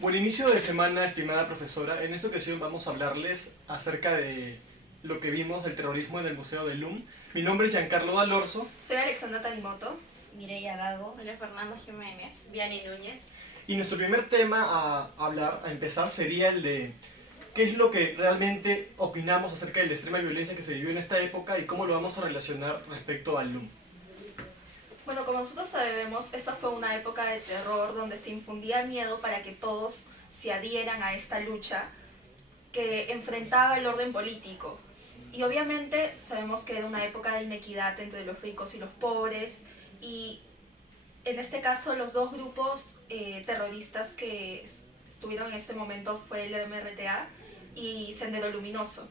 Buen inicio de semana, estimada profesora. En esta ocasión vamos a hablarles acerca de lo que vimos del terrorismo en el Museo de LUM. Mi nombre es Giancarlo Dalorzo. Soy Alexandra Tanimoto. Mireya Gago. Hola, Fernando Jiménez. Vianney Núñez. Y nuestro primer tema a empezar, sería el de qué es lo que realmente opinamos acerca de la extrema violencia que se vivió en esta época y cómo lo vamos a relacionar respecto al LUM. Bueno, como nosotros sabemos, esta fue una época de terror donde se infundía miedo para que todos se adhieran a esta lucha que enfrentaba el orden político. Y obviamente sabemos que era una época de inequidad entre los ricos y los pobres, y en este caso los dos grupos terroristas que estuvieron en este momento fue el MRTA y Sendero Luminoso.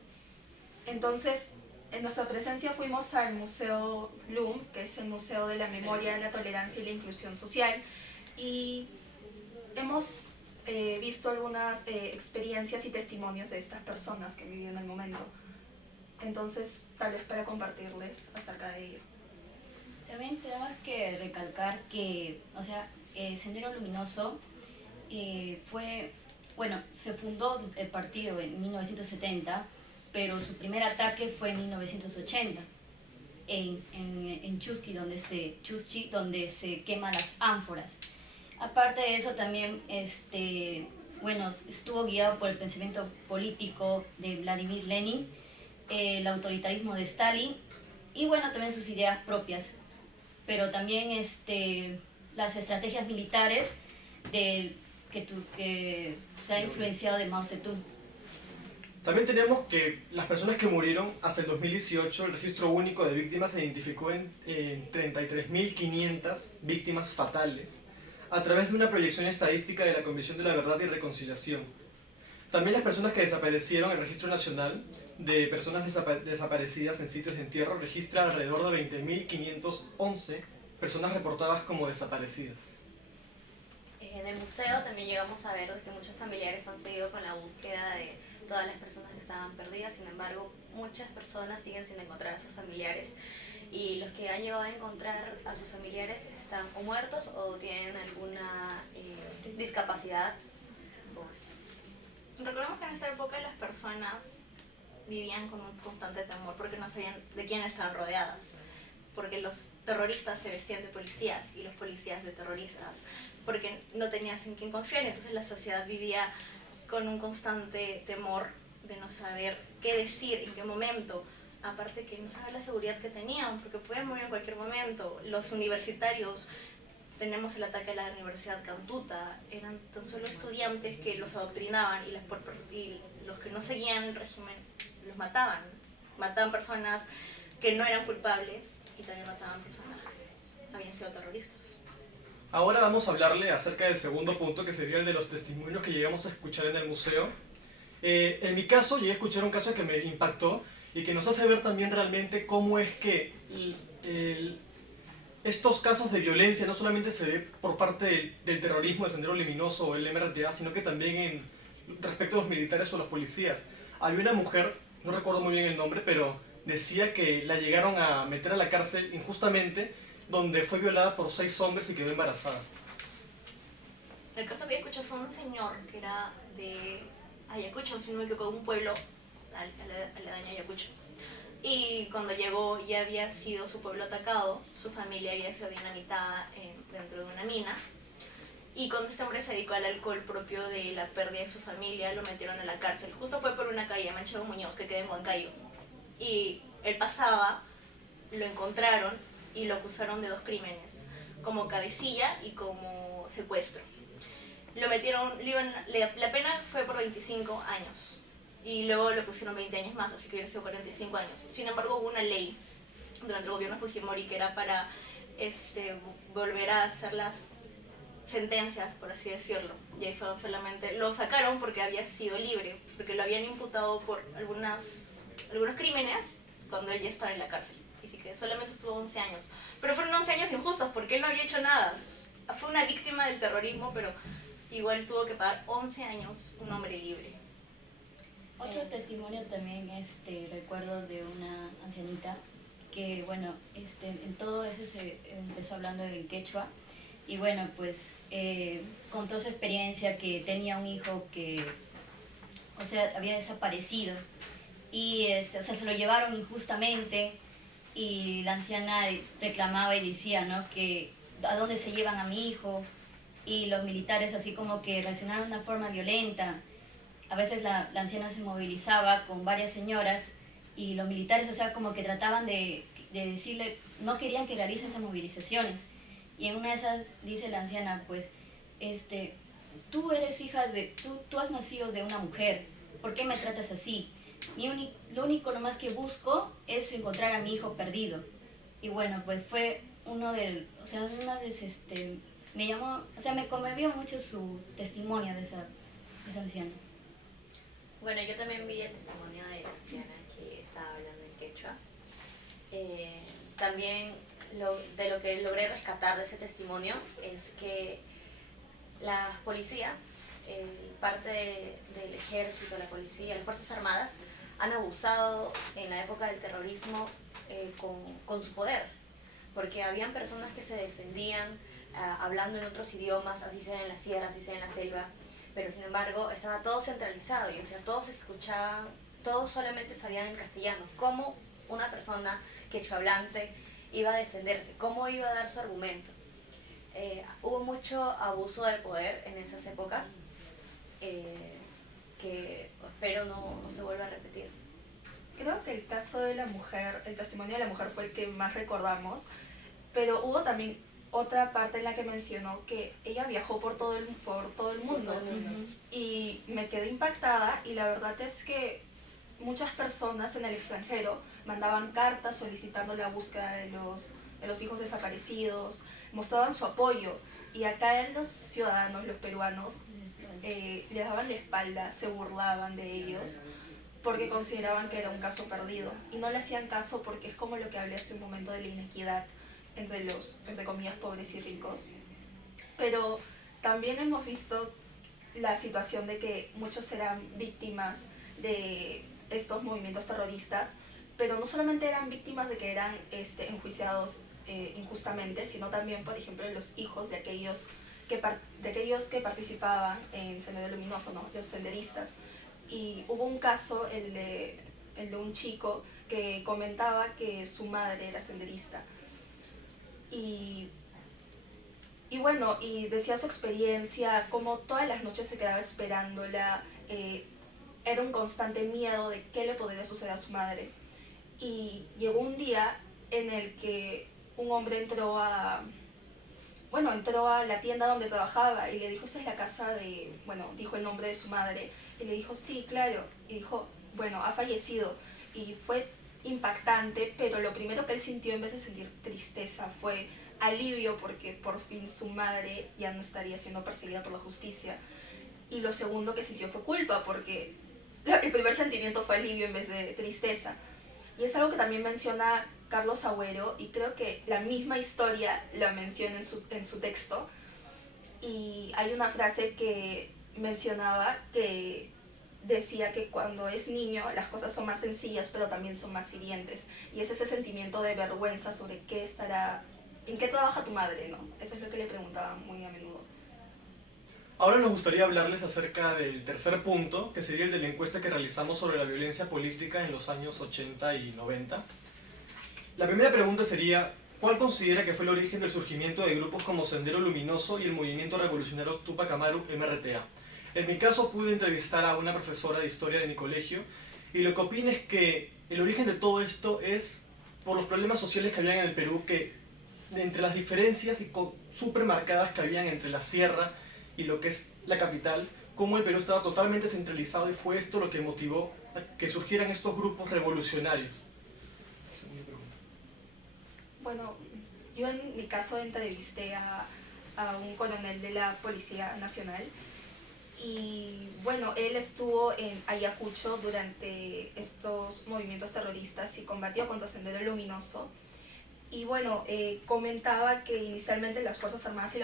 Entonces, en nuestra presencia fuimos al Museo LUM, que es el Museo de la Memoria, la Tolerancia y la Inclusión Social, y hemos visto algunas experiencias y testimonios de estas personas que vivían el momento. Entonces, tal vez para compartirles acerca de ello. También tenemos que recalcar que, Sendero Luminoso se fundó el partido en 1970, pero su primer ataque fue en 1980 en Chuschi, donde se queman las ánforas. Aparte de eso, también estuvo guiado por el pensamiento político de Vladimir Lenin, el autoritarismo de Stalin y también sus ideas propias, pero también las estrategias militares que se ha influenciado de Mao Zedong. También tenemos que las personas que murieron hasta el 2018, el registro único de víctimas se identificó en 33.500 víctimas fatales a través de una proyección estadística de la Comisión de la Verdad y Reconciliación. También las personas que desaparecieron, el Registro Nacional de Personas Desaparecidas en Sitios de Entierro registra alrededor de 20.511 personas reportadas como desaparecidas. En el museo también llegamos a ver que muchos familiares han seguido con la búsqueda de todas las personas que estaban perdidas. Sin embargo, muchas personas siguen sin encontrar a sus familiares, y los que han llegado a encontrar a sus familiares están o muertos o tienen alguna discapacidad. Recordemos que en esta época las personas vivían con un constante temor porque no sabían de quién estaban rodeadas, porque los terroristas se vestían de policías y los policías de terroristas, porque no tenías en quién confiar. Entonces la sociedad vivía con un constante temor de no saber qué decir, en qué momento, aparte que no saber la seguridad que tenían, porque podían morir en cualquier momento. Los universitarios, tenemos el ataque a la Universidad Cantuta, eran tan solo estudiantes que los adoctrinaban, y los que no seguían el régimen los mataban personas que no eran culpables, y también mataban personas que habían sido terroristas. Ahora vamos a hablarle acerca del segundo punto, que sería el de los testimonios que llegamos a escuchar en el museo. En mi caso, llegué a escuchar un caso que me impactó y que nos hace ver también realmente cómo es que estos casos de violencia no solamente se ve por parte del terrorismo, del Sendero Luminoso o el MRTA, sino que también respecto a los militares o los policías. Había una mujer, no recuerdo muy bien el nombre, pero decía que la llegaron a meter a la cárcel injustamente, donde fue violada por 6 hombres y quedó embarazada. El caso que escuché fue un señor que era de Ayacucho, si no me equivoco, un pueblo aledaño a Ayacucho. Y cuando llegó ya había sido su pueblo atacado, su familia había sido dinamitada dentro de una mina. Y cuando este hombre se dedicó al alcohol propio de la pérdida de su familia, lo metieron a la cárcel. Justo fue por una calle, Manchego Muñoz, que queda en Huancayo. Y él pasaba, lo encontraron y lo acusaron de 2 crímenes, como cabecilla y como secuestro. Lo metieron, la pena fue por 25 años, y luego le pusieron 20 años más, así que hubiera sido 45 años. Sin embargo, hubo una ley durante el gobierno Fujimori que era para volver a hacer las sentencias, por así decirlo, y ahí fue solamente lo sacaron porque había sido libre, porque lo habían imputado por algunos crímenes cuando él ya estaba en la cárcel. Así que solamente estuvo 11 años. Pero fueron 11 años injustos porque él no había hecho nada. Fue una víctima del terrorismo, pero igual tuvo que pagar 11 años un hombre libre. Otro testimonio también recuerdo de una ancianita que, en todo eso se empezó hablando en quechua, Y bueno, pues contó su experiencia que tenía un hijo que, o sea, había desaparecido y o sea, se lo llevaron injustamente y la anciana reclamaba y decía, ¿no? Que a dónde se llevan a mi hijo, y los militares así como que reaccionaron de una forma violenta. A veces la anciana se movilizaba con varias señoras y los militares, o sea, como que trataban de decirle, no querían que realice esas movilizaciones. Y en una de esas dice la anciana, pues, tú eres hija de, tú has nacido de una mujer, ¿por qué me tratas así? Lo único nomás que busco es encontrar a mi hijo perdido. Y bueno, pues fue uno del, o sea, me llamó, o sea, me conmovió mucho su testimonio de esa anciana. Bueno, yo también vi el testimonio de la anciana que estaba hablando en quechua. También de lo que logré rescatar de ese testimonio es que la policía, parte del ejército, la policía, las Fuerzas Armadas, han abusado en la época del terrorismo con su poder, porque habían personas que se defendían hablando en otros idiomas, así sea en la sierra, así sea en la selva, pero sin embargo estaba todo centralizado y o sea, todos escuchaban, todos solamente sabían en castellano. ¿Cómo una persona quechohablante iba a defenderse? ¿Cómo iba a dar su argumento? Hubo mucho abuso del poder en esas épocas que espero no se vuelva a repetir. Creo que el caso de la mujer, el testimonio de la mujer fue el que más recordamos, pero hubo también otra parte en la que mencionó que ella viajó por todo el mundo. Y me quedé impactada, y la verdad es que muchas personas en el extranjero mandaban cartas solicitando la búsqueda de los hijos desaparecidos, mostraban su apoyo, y acá los ciudadanos, los peruanos, les daban la espalda, se burlaban de ellos porque consideraban que era un caso perdido y no le hacían caso, porque es como lo que hablé hace un momento de la inequidad entre los, entre comillas, pobres y ricos. Pero también hemos visto la situación de que muchos eran víctimas de estos movimientos terroristas, pero no solamente eran víctimas de que eran enjuiciados injustamente, sino también, por ejemplo, los hijos de aquellos que participaban en Sendero Luminoso, ¿no? Los senderistas. Y hubo un caso, el de un chico que comentaba que su madre era senderista. Y bueno, y decía su experiencia, como todas las noches se quedaba esperándola, era un constante miedo de qué le podría suceder a su madre. Y llegó un día en el que un hombre entró a la tienda donde trabajaba y le dijo, esa es la casa de, dijo el nombre de su madre, y le dijo, sí, claro, y dijo, bueno, ha fallecido. Y fue impactante, pero lo primero que él sintió, en vez de sentir tristeza, fue alivio, porque por fin su madre ya no estaría siendo perseguida por la justicia. Y lo segundo que sintió fue culpa, porque el primer sentimiento fue alivio en vez de tristeza. Y es algo que también menciona Carlos Agüero, y creo que la misma historia la menciona en su texto. Y hay una frase que mencionaba que decía que cuando es niño las cosas son más sencillas, pero también son más hirientes. Y es ese sentimiento de vergüenza sobre en qué trabaja tu madre, ¿no? Eso es lo que le preguntaba muy a menudo. Ahora nos gustaría hablarles acerca del tercer punto, que sería el de la encuesta que realizamos sobre la violencia política en los años 80 y 90. La primera pregunta sería, ¿cuál considera que fue el origen del surgimiento de grupos como Sendero Luminoso y el Movimiento Revolucionario Tupac Amaru, MRTA? En mi caso pude entrevistar a una profesora de historia de mi colegio, y lo que opina es que el origen de todo esto es por los problemas sociales que habían en el Perú, que entre las diferencias y súper marcadas que habían entre la sierra y lo que es la capital, cómo el Perú estaba totalmente centralizado, y fue esto lo que motivó a que surgieran estos grupos revolucionarios. Segunda pregunta. Bueno, yo en mi caso entrevisté a un coronel de la Policía Nacional, y bueno, él estuvo en Ayacucho durante estos movimientos terroristas y combatió contra Sendero Luminoso. Y bueno, comentaba que inicialmente las Fuerzas Armadas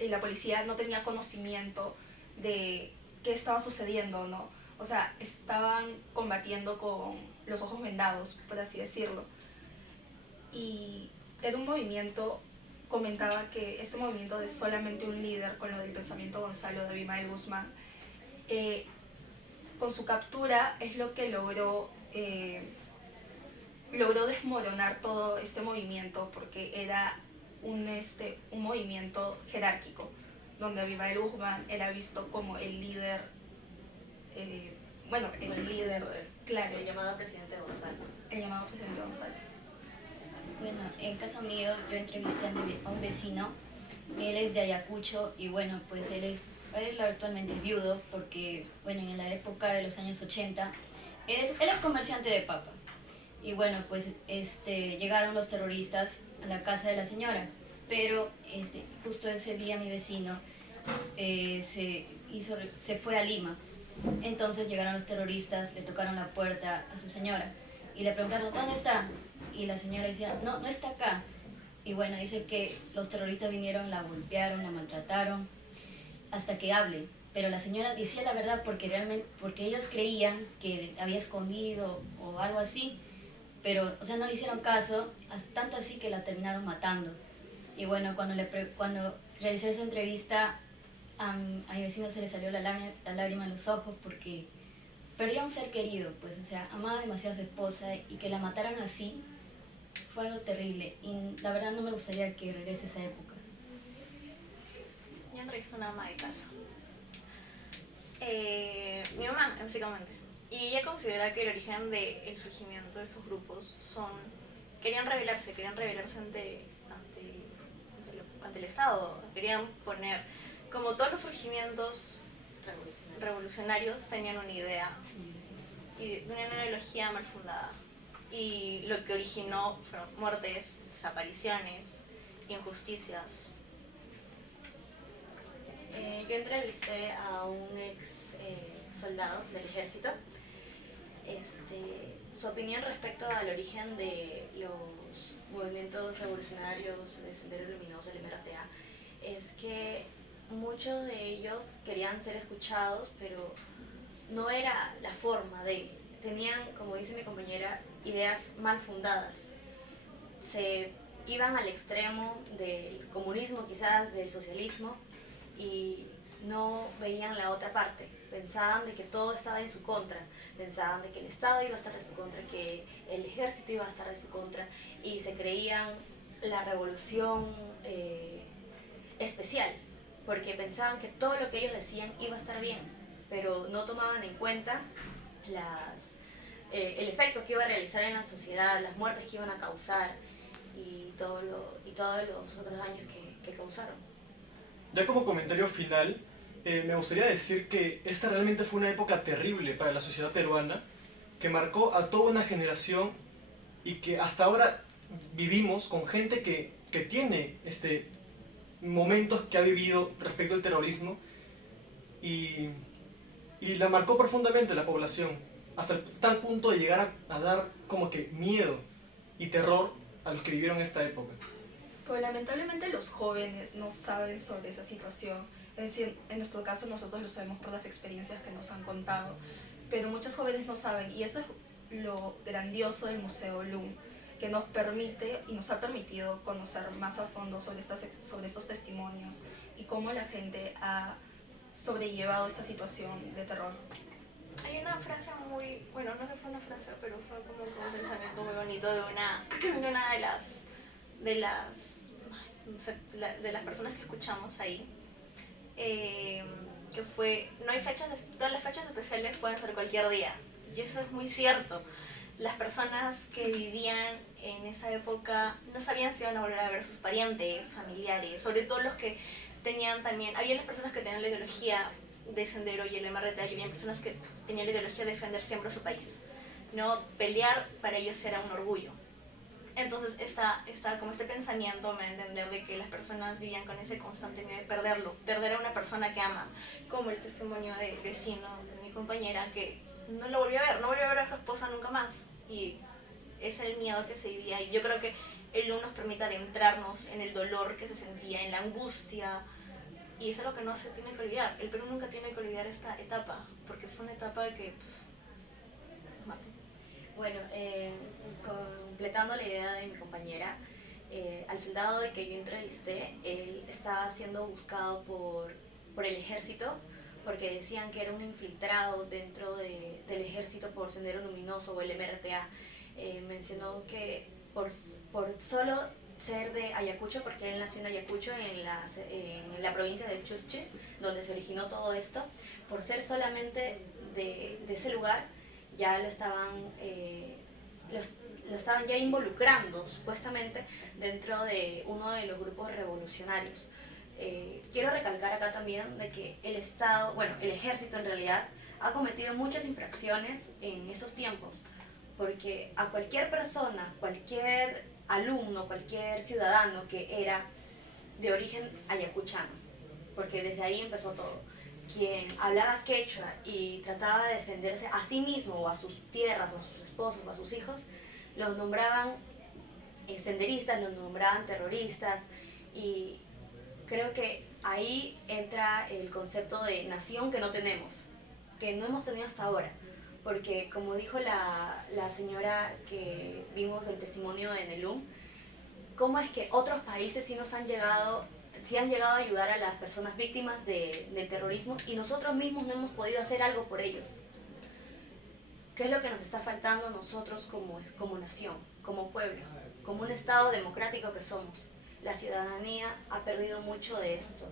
y la policía no tenía conocimiento de qué estaba sucediendo, ¿no? O sea, estaban combatiendo con los ojos vendados, por así decirlo. Y era un movimiento comentaba que este movimiento de solamente un líder, con lo del pensamiento Gonzalo de Abimael Guzmán, con su captura es lo que logró desmoronar todo este movimiento, porque era un movimiento jerárquico, donde Abimael Guzmán era visto como el líder, claro, El llamado presidente Gonzalo. el llamado presidente Gonzalo. Bueno, en caso mío, yo entrevisté a un vecino, él es de Ayacucho y bueno, pues él es actualmente viudo porque, bueno, en la época de los años 80, él es comerciante de papa. Y bueno, pues llegaron los terroristas a la casa de la señora, pero justo ese día mi vecino se fue a Lima. Entonces llegaron los terroristas, le tocaron la puerta a su señora y le preguntaron, ¿dónde está? Y la señora decía, no, no está acá. Y bueno, dice que los terroristas vinieron, la golpearon, la maltrataron, hasta que hable. Pero la señora decía la verdad porque ellos creían que había escondido o algo así, pero, o sea, no le hicieron caso, tanto así que la terminaron matando. Y bueno, cuando realicé esa entrevista, a mi vecino se le salió la lágrima en los ojos porque perdió a un ser querido, pues, o sea, amaba demasiado a su esposa y que la mataran así fue algo terrible. Y la verdad no me gustaría que regrese esa época. Yo entrevisté a una ama de casa. Mi mamá, básicamente. Y ella considera que el origen del surgimiento de estos grupos querían rebelarse ante el Estado. Querían poner, como todos los surgimientos revolucionarios tenían una idea, y una ideología mal fundada. Y lo que originó fueron muertes, desapariciones, injusticias. Yo entrevisté a un ex soldado del ejército. Su opinión respecto al origen de los movimientos revolucionarios de Sendero Luminoso, el MRTA, es que muchos de ellos querían ser escuchados, pero no era la forma de. Tenían, como dice mi compañera, ideas mal fundadas. Se iban al extremo del comunismo, quizás del socialismo, y no veían la otra parte. Pensaban de que todo estaba en su contra, pensaban de que el Estado iba a estar en su contra, que el ejército iba a estar en su contra, y se creían la revolución especial, porque pensaban que todo lo que ellos decían iba a estar bien, pero no tomaban en cuenta el efecto que iba a realizar en la sociedad, las muertes que iban a causar y todos los otros daños que causaron. Ya como comentario final, me gustaría decir que esta realmente fue una época terrible para la sociedad peruana, que marcó a toda una generación y que hasta ahora vivimos con gente que tiene momentos que ha vivido respecto al terrorismo y la marcó profundamente la población, hasta tal punto de llegar a dar como que miedo y terror a los que vivieron esta época. Pero lamentablemente los jóvenes no saben sobre esa situación. Es decir, en nuestro caso nosotros lo sabemos por las experiencias que nos han contado, pero muchos jóvenes no saben, y eso es lo grandioso del Museo LUM, que nos permite y nos ha permitido conocer más a fondo sobre estos testimonios y cómo la gente ha sobrellevado esta situación de terror. Hay una frase muy, bueno, no sé si fue una frase, pero fue como un pensamiento muy bonito de una de las personas que escuchamos ahí, que fue, no hay fechas, todas las fechas especiales pueden ser cualquier día, y eso es muy cierto. Las personas que vivían en esa época no sabían si iban a volver a ver sus parientes, familiares, sobre todo los que tenían también, había las personas que tenían la ideología de Sendero y el MRTA, y había personas que tenían la ideología de defender siempre su país, ¿no? Pelear para ellos era un orgullo. Entonces está como este pensamiento, me da a entender, de que las personas vivían con ese constante miedo de perder a una persona que amas, como el testimonio del vecino de mi compañera, que no lo volvió a ver a su esposa nunca más, y ese es el miedo que se vivía. Y yo creo que el LUM nos permite adentrarnos en el dolor que se sentía, en la angustia, y eso es lo que no se tiene que olvidar. El Perú nunca tiene que olvidar esta etapa, porque fue una etapa que nos mató. Bueno, completando la idea de mi compañera, al soldado del que yo entrevisté, él estaba siendo buscado por el ejército porque decían que era un infiltrado dentro del ejército por Sendero Luminoso o el MRTA. Mencionó que por solo ser de Ayacucho, porque él nació en Ayacucho, en la provincia de Chuchis, donde se originó todo esto, por ser solamente de ese lugar, ya lo estaban ya involucrando supuestamente dentro de uno de los grupos revolucionarios. Quiero recalcar acá también de que el Estado, bueno, el ejército en realidad ha cometido muchas infracciones en esos tiempos, porque a cualquier persona, cualquier alumno, cualquier ciudadano que era de origen ayacuchano, porque desde ahí empezó todo, quien hablaba quechua y trataba de defenderse a sí mismo o a sus tierras o a sus esposos o a sus hijos, los nombraban senderistas, los nombraban terroristas, y creo que ahí entra el concepto de nación que no tenemos, que no hemos tenido hasta ahora, porque como dijo la señora que vimos el testimonio en el ¿cómo es que otros países sí han llegado a ayudar a las personas víctimas del terrorismo y nosotros mismos no hemos podido hacer algo por ellos? ¿Qué es lo que nos está faltando a nosotros como nación, como pueblo, como un Estado democrático que somos? La ciudadanía ha perdido mucho de esto.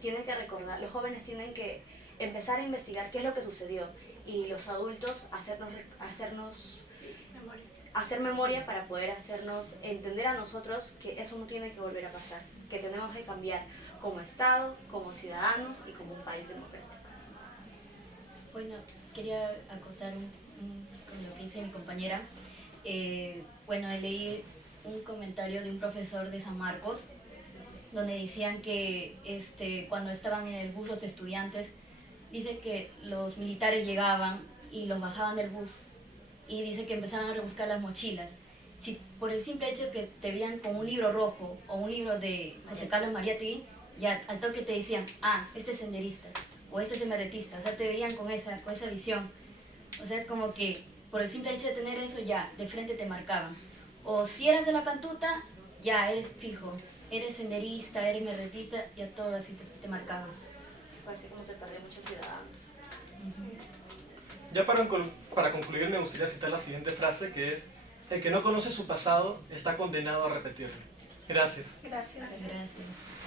Tienen que recordar, los jóvenes tienen que empezar a investigar qué es lo que sucedió y los adultos hacer memoria para poder hacernos entender a nosotros que eso no tiene que volver a pasar, que tenemos que cambiar como Estado, como ciudadanos y como un país democrático. Bueno, quería acotar con lo que dice mi compañera. Bueno, leí un comentario de un profesor de San Marcos, donde decían que cuando estaban en el bus los estudiantes, dice que los militares llegaban y los bajaban del bus y dice que empezaban a rebuscar las mochilas. Si por el simple hecho que te veían con un libro rojo o un libro de José Carlos Mariátegui, ya al toque te decían, este es senderista o este es emeretista, o sea, te veían con esa visión. O sea, como que por el simple hecho de tener eso, ya de frente te marcaban. O si eras de la Cantuta, ya eres fijo, eres senderista, eres emeretista, ya todo así te marcaban. Parece como se perdió muchos ciudadanos. Ya para concluir me gustaría citar la siguiente frase, que es: el que no conoce su pasado está condenado a repetirlo. Gracias. Gracias. Gracias.